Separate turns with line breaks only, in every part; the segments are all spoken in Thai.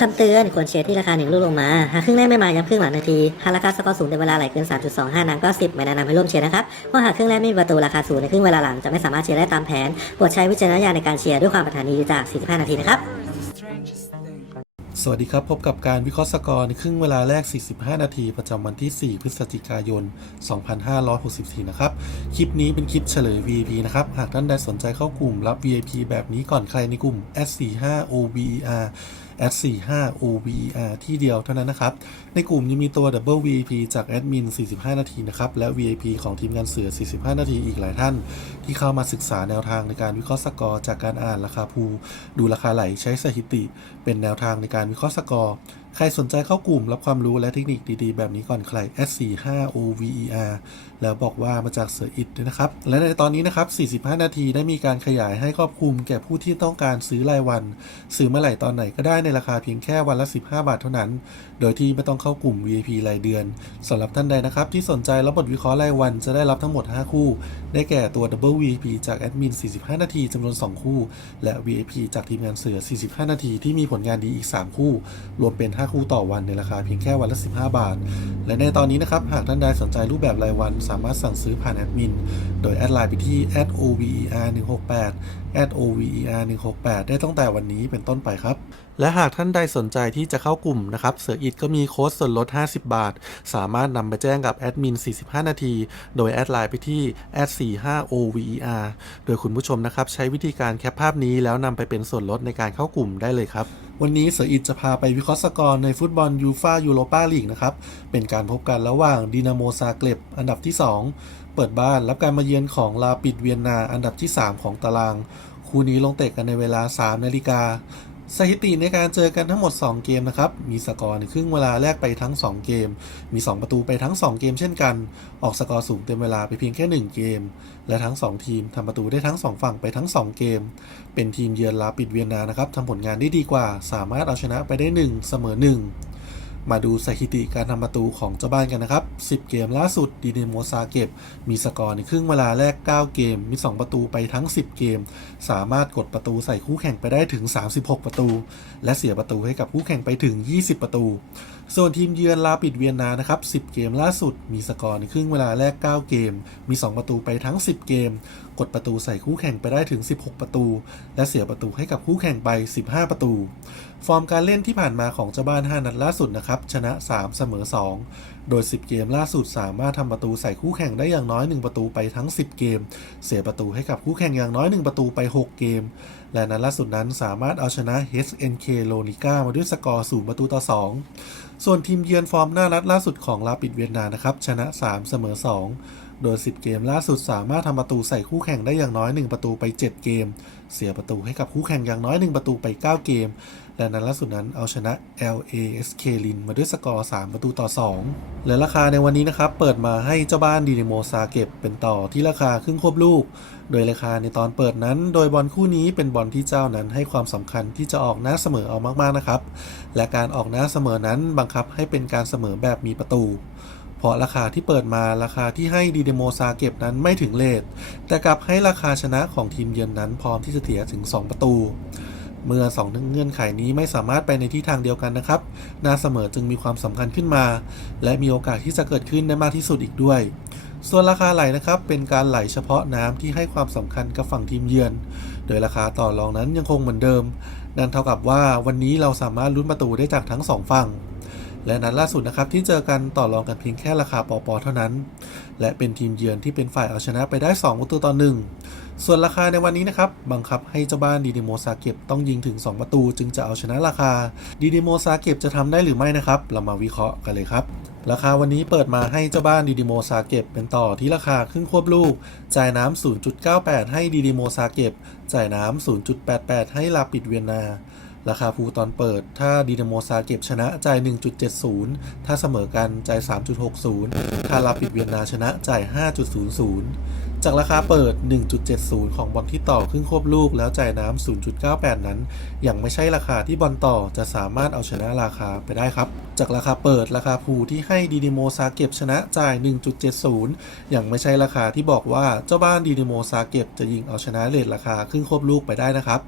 คำเตือนควรเชียร์ที่ราคาหนึ่งลูกลงมา หากครึ่งแรกไม่มาย้ำครึ่งหลังนาที หากราคาสกอร์สูงในเวลาไหลเกิน 3.25น้ำก็ 10 ไม่แนะนำให้ร่วมเชียร์นะครับเพราะหากครึ่งแรกไม่มีประตูราคาสูงในครึ่งเวลาหลังจะไม่สามารถเชียร์ได้ตามแผนโปรดใช้วิจารณญาณในการเชียร์ด้วยความปรารถนาดีจาก 45 นาทีนะครับ
สวัสดีครับ พบกับการวิเคราะห์สกอร์ในครึ่งเวลาแรก 45 นาที ประจำวันที่ 4 พฤศจิกายน 2564 นะครับ คลิปนี้เป็นคลิปเฉลย VIP นะครับ หากท่านใดสนใจเข้ากลุ่มรับ VIP แบบนี้ก่อนใครในกลุ่ม S45 OVER ที่เดียวเท่านั้นนะครับ ในกลุ่มยังมีตัว Double VIP จากแอดมิน 45 นาทีนะครับ และ VIP ของทีมงานเสือ 45 นาทีอีกหลายท่าน ที่เข้ามาศึกษาแนวทางในการวิเคราะห์สกอร์จากการอ่านราคาพูดูราคาไหลใช้สถิติ เป็นแนวทางในการวิเคราะห์สกอร์ ใครสนใจเข้ากลุ่มรับความรู้และเทคนิคดีๆ แบบนี้ก่อนใคร S45OVER แล้วบอกว่ามาจากเสืออิดด้วยนะครับ และในตอนนี้นะครับ 45 นาทีได้มีการขยายให้ครอบคลุมแก่ผู้ที่ต้องการซื้อรายวัน ซื้อเมื่อไหร่ตอนไหนก็ได้ในราคาเพียงแค่วันละ 15 บาทเท่านั้น โดยที่ไม่ต้องเข้ากลุ่ม VIP รายเดือนสำหรับท่านใดนะครับที่สนใจรับบทวิเคราะห์รายวันจะได้รับทั้งหมด 5 คู่ ได้แก่ตัว Double VIP จากแอดมิน 45 นาทีจำนวน 2 คู่ และ VIP จากทีมงานเสือ 45 นาทีที่มีผลงานดีอีก 3 คู่ รวมเป็น 5คู่ต่อวันในราคาเพียงแค่วันละ 15 บาท และในตอนนี้นะครับ หากท่านใดสนใจรูปแบบรายวัน สามารถสั่งซื้อผ่านแอดมิน โดยแอดไลน์ไปที่ @over 168 @over 168 ได้ตั้งแต่วันนี้เป็นต้นไปครับ และหากท่านใดสนใจที่จะเข้ากลุ่มนะครับ เสืออิดก็มีโค้ดส่วนลด 50 บาท สามารถนำไปแจ้งกับแอดมิน 45 นาที โดยแอดไลน์ไปที่ @45over โดยคุณผู้ชมนะครับ ใช้วิธีการแคปภาพนี้แล้วนำไปเป็นส่วนลดในการเข้ากลุ่มได้เลยครับ วันนี้เสืออิดจะพาไปวิเคราะห์สกอร์ในฟุตบอลยูฟายูโรปาลีกนะครับ เป็นการพบกันระหว่างดินาโมซาเกร็บอันดับที่ 2 เปิดบ้านรับการมาเยือนของลาปิดเวียนนาอันดับที่ 3 ของตาราง คู่นี้ลงเตะกันในเวลา 3 นาฬิกา สถิติในการเจอกันทั้งหมด 2 เกมนะครับ มีสกอร์ในครึ่งเวลาแรกไปทั้ง 2 เกม มี 2 ประตูไปทั้ง 2 เกมเช่นกัน ออกสกอร์สูงเต็มเวลาไปเพียงแค่ 1 เกม และทั้ง 2 ทีมทำประตูได้ทั้ง 2 ฝั่งไปทั้ง 2 เกม เป็นทีมเยือนลาปิดเวียนนานะครับทำผลงานได้ดีกว่า สามารถเอาชนะไปได้ 1 เสมอ 1 มาดูสถิติการทำประตูของเจ้าบ้านกันนะครับ 10 เกมล่าสุดดีเนโมซาเก็บ มีสกอร์ในครึ่งเวลาแรก 9 เกม มี 2 ประตูไปทั้ง 10 เกม สามารถกดประตูใส่คู่แข่งไปได้ถึง 36 ประตู และเสียประตูให้กับคู่แข่งไปถึง 20 ประตูส่วนทีมเยือนลาปิดเวียนนานะครับ 10 เกมล่าสุด มีสกอร์ในครึ่งเวลาแรก 9 เกม มี 2 ประตูไปทั้ง 10 เกม กดประตูใส่คู่แข่งไปได้ถึง 16 ประตู และเสียประตูให้กับคู่แข่งไป 15 ประตู ฟอร์มการเล่นที่ผ่านมาของเจ้าบ้าน 5 นัดล่าสุดนะครับ ชนะ 3 เสมอ 2 โดย 10 เกมล่าสุดสามารถทำประตูใส่คู่แข่งได้อย่างน้อย 1 ประตูไปทั้ง 10 เกม เสียประตูให้กับคู่แข่งอย่างน้อย 1 ประตูไป 6 เกมและนัดล่าสุดนั้นสามารถเอาชนะ HNK โลนิก้ามาด้วยสกอร์0ประตูต่อ 2 ส่วนทีมเยือนฟอร์มหน้านัดล่าสุดของลาปิดเวียนนานะครับ ชนะ 3 เสมอ 2 โดย 10 เกมล่าสุดสามารถทำประตูใส่คู่แข่งได้อย่างน้อย 1 ประตูไป 7 เกม เสียประตูให้กับคู่แข่งอย่างน้อย 1 ประตูไป 9 เกม และนัดล่าสุดนั้นเอาชนะ LASK ลินมาด้วยสกอร์ 3 ประตูต่อ 2 และราคาในวันนี้นะครับ เปิดมาให้เจ้าบ้านดีเนโมซาเก็บเป็นต่อที่ราคาครึ่งควบลูก โดยราคาในตอนเปิดนั้น โดยบอลคู่นี้เป็นบอลที่เจ้านั้นให้ความสำคัญที่จะออกหน้าเสมอเอามากๆนะครับ และการออกหน้าเสมอนั้นบังคับให้เป็นการเสมอแบบมีประตูเพราะราคาที่เปิดมาราคาที่ให้ดีเดโมซาเก็บนั้นไม่ถึงเลทแต่กลับให้ราคาชนะของทีมเยือนนั้นพร้อมที่จะเสียถึง 2 ประตู เมื่อ2เงื่อนไขนี้ไม่สามารถไปในทิศทางเดียวกันนะครับนาเสมอจึงมีความสำคัญขึ้นมา และมีโอกาสที่จะเกิดขึ้นได้มากที่สุดอีกด้วยส่วนราคาไหลนะครับเป็นการไหลเฉพาะน้ำที่ให้ความสำคัญกับฝั่งทีมเยือน โดยราคาต่อรองนั้นยังคงเหมือนเดิม นั่นเท่ากับว่าวันนี้เราสามารถลุ้นประตูได้จากทั้งสองฝั่ง และนัดล่าสุดนะครับที่เจอกันต่อรองกันเพียงแค่ราคาปอปอเท่านั้น และเป็นทีมเยือนที่เป็นฝ่ายเอาชนะไปได้2ประตูต่อหนึ่งส่วนราคาในวันนี้นะครับ บังคับให้เจ้าบ้านดีเดโมซาเก็บต้องยิงถึง 2 ประตู จึงจะเอาชนะราคาดีเดโมซาเก็บจะทำได้หรือไม่นะครับ เรามาวิเคราะห์กันเลยครับ ราคาวันนี้เปิดมาให้เจ้าบ้านดีดิโมซาเก็บเป็นต่อที่ราคาครึ่งควบลูก จ่ายน้ำ0.98 ให้ดีดิโมซาเก็บ จ่ายน้ำ0.88 ให้ลาปิดเวียนนา ราคาภูตอนเปิด ถ้าดีนาโมซาเก็บชนะจ่าย 1.70 ถ้าเสมอกันจ่าย 3.60ถ้าลาปิดเวียนนาชนะจ่าย 5.00 จากราคาเปิด 1.70 ของบอลที่ต่อครึ่งควบลูกแล้วจ่ายน้ำ 0.98 นั้น ยังไม่ใช่ราคาที่บอลต่อจะสามารถเอาชนะราคาไปได้ครับ จากราคาเปิดราคาภูที่ให้ดีดิโมซาเก็บชนะจ่าย 1.70 ยังไม่ใช่ราคาที่บอกว่าเจ้าบ้านดีดิโมซาเก็บจะยิงเอาชนะเลทราคาครึ่งควบลูกไปได้นะครับ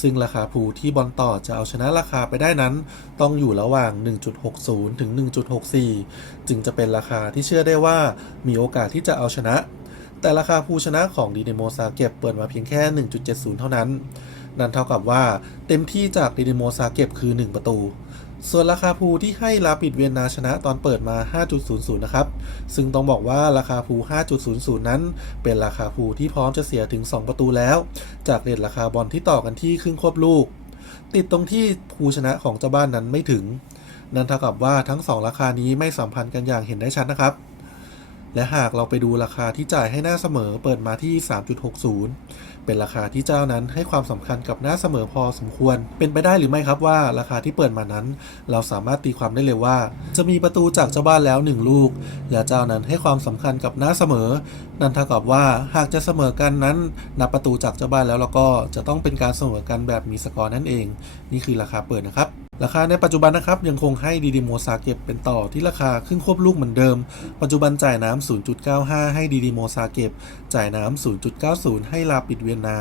ซึ่งราคาภูที่บอลต่อจะเอาชนะราคาไปได้นั้น ต้องอยู่ระหว่าง 1.60 ถึง 1.64 จึงจะเป็นราคาที่เชื่อได้ว่ามีโอกาสที่จะเอาชนะ แต่ราคาภูชนะของดีเนโมซาเก็บเปิดมาเพียงแค่ 1.70 เท่านั้น นั่นเท่ากับว่าเต็มที่จากดีเนโมซาเก็บคือ 1 ประตู ส่วนราคาภูที่ให้ลาปิดเวียนนาชนะตอนเปิดมา 5.00 นะครับ ซึ่งต้องบอกว่าราคาภู 5.00 นั้น เป็นราคาภูที่พร้อมจะเสียถึง 2 ประตูแล้ว จากเรทราคาบอลที่ต่อกันที่ครึ่งควบลูก ติดตรงที่ภูชนะของเจ้าบ้านนั้นไม่ถึง นั่นเท่ากับว่าทั้ง 2 ราคานี้ไม่สัมพันธ์กันอย่างเห็นได้ชัดนะครับ และหากเราไปดูราคาที่จ่ายให้หน้าเสมอเปิดมาที่ 3.60 เป็นราคาที่เจ้านั้นให้ความสำคัญกับหน้าเสมอพอสมควร เป็นไปได้หรือไม่ครับว่าราคาที่เปิดมานั้น เราสามารถตีความได้เลยว่า จะมีประตูจากเจ้าบ้านแล้ว 1 ลูก และเจ้านั้นให้ความสำคัญกับหน้าเสมอ นั่นเท่ากับว่าหากจะเสมอกันนั้นนับประตูจากเจ้าบ้านแล้วแล้วก็จะต้องเป็นการเสมอกันแบบมีสกอร์นั่นเอง นี่คือราคาเปิดนะครับ ราคาในปัจจุบันนะครับยังคงให้ดีดีโมซาเก็บเป็นต่อที่ราคาครึ่งควบลูกเหมือนเดิม ปัจจุบันจ่ายน้ำ0.95 ให้ดีดีโมซาเก็บ จ่ายน้ำ0.90 ให้ลาปิดเวียนนา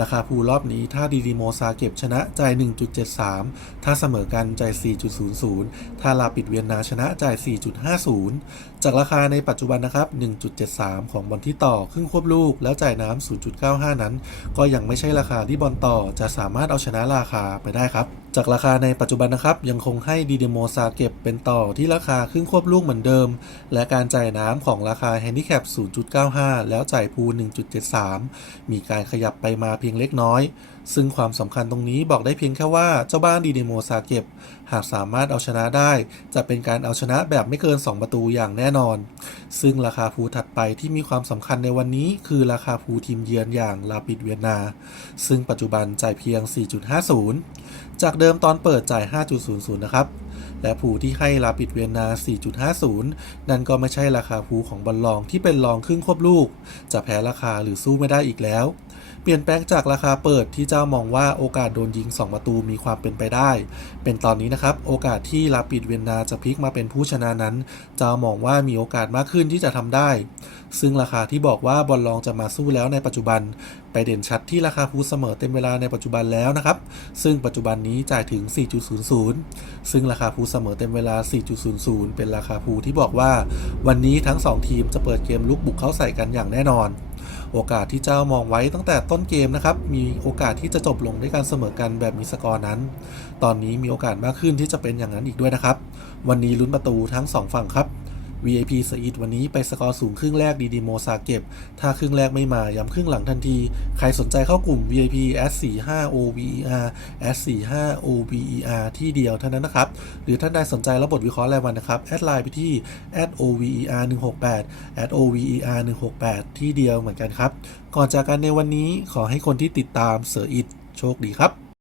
ราคาภูรอบนี้ถ้าดีดีโมซาเก็บชนะจ่าย 1.73 ถ้าเสมอกันจ่าย 4.00 ถ้าลาปิดเวียนนาชนะจ่าย 4.50 จากราคาในปัจจุบันนะครับ 1.73 ของบอลที่ต่อครึ่งควบลูกแล้วจ่ายน้ำ0.95 นั้น ก็ยังไม่ใช่ราคาที่บอลต่อจะสามารถเอาชนะราคาไปได้ครับ จากราคาในปัจจุบันนะครับ ยังคงให้ดีเดโมซาเก็บเป็นต่อที่ราคาครึ่งควบลูกเหมือนเดิม และการจ่ายน้ำของราคาแฮนดิแคป 0.95 แล้วจ่ายพู1.73 มีการขยับไปมาเพียงเล็กน้อย ซึ่งความสำคัญตรงนี้บอกได้เพียงแค่ว่าเจ้าบ้านดีเดโมซาเก็บ หากสามารถเอาชนะได้ จะเป็นการเอาชนะแบบไม่เกิน 2 ประตูอย่างแน่นอน ซึ่งราคาภูถัดไปที่มีความสำคัญในวันนี้ คือราคาภูทีมเยือนอย่างลาปิดเวียนนา ซึ่งปัจจุบันจ่ายเพียง 4.50 จากเดิมตอนเปิดจ่าย 5.00 นะครับ และผูที่ให้ลาปิดเวียนนา 4.50 นั่นก็ไม่ใช่ราคาผูของบอลลองที่เป็นรองครึ่งควบลูก จะแพ้ราคาหรือสู้ไม่ได้อีกแล้ว ลี่ยนแปลงจากราคาเปิดที่เจ้ามองว่าโอกาสโดนยิง 2 ประตูมีความเป็นไปได้ เป็นตอนนี้นะครับ โอกาสที่ลาปิดเวียนนาจะพลิกมาเป็นผู้ชนะนั้น เจ้ามองว่ามีโอกาสมากขึ้นที่จะทำได้ ซึ่งราคาที่บอกว่าบอลลองจะมาสู้แล้วในปัจจุบัน ไปเด่นชัดที่ราคาพูเสมอเต็มเวลาในปัจจุบันแล้วนะครับ ซึ่งปัจจุบันนี้จ่ายถึง 4.00 ซึ่งราคาพูเสมอเต็มเวลา 4.00 เป็นราคาพูที่บอกว่า วันนี้ทั้ง 2 ทีมจะเปิดเกมลุกบุกเข้าใส่กันอย่างแน่นอน โอกาสที่เจ้ามองไว้ตั้งแต่ต้นเกมนะครับ มีโอกาสที่จะจบลงด้วยการเสมอกันแบบมีสกอร์นั้น ตอนนี้มีโอกาสมากขึ้นที่จะเป็นอย่างนั้นอีกด้วยนะครับ วันนี้ลุ้นประตูทั้ง 2 ฝั่งครับ VIP สอีดวันนี้ไปสกอร์สูงครึ่งแรกดีดีโมซาเก็บ ถ้าครึ่งแรกไม่มาย้ำครึ่งหลังทันที ใครสนใจเข้ากลุ่ม VIP S45 OVER S45 OVER ที่เดียวเท่านั้นนะครับ หรือท่านใดสนใจรับบวิเคราะห์รายวันนะครับ แอดไลน์ไปที่ @OVER 168 @OVER 168ที่เดียวเหมือนกันครับ ก่อนจากกันในวันนี้ขอให้คนที่ติดตามเสืออิดโชคดีครับ